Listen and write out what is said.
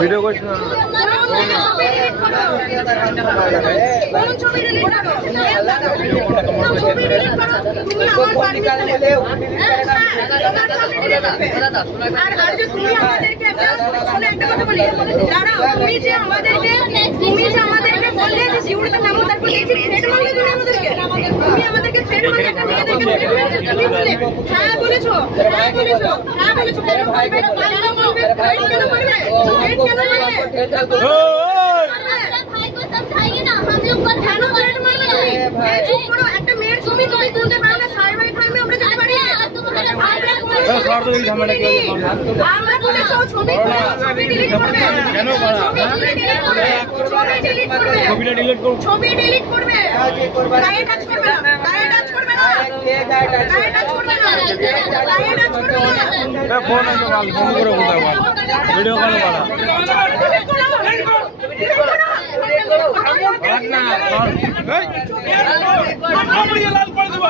video করছি না ছবি ডিলিট করবে গায়ে টাচ করবে না গায়ে টাচ করবে না গায়ে টাচ করবে না গায়ে টাচ করবে না ফোন আছে মাল ফোন করে বলতে পারো ভিডিও কল করা না এই আপনি লাল করে দেব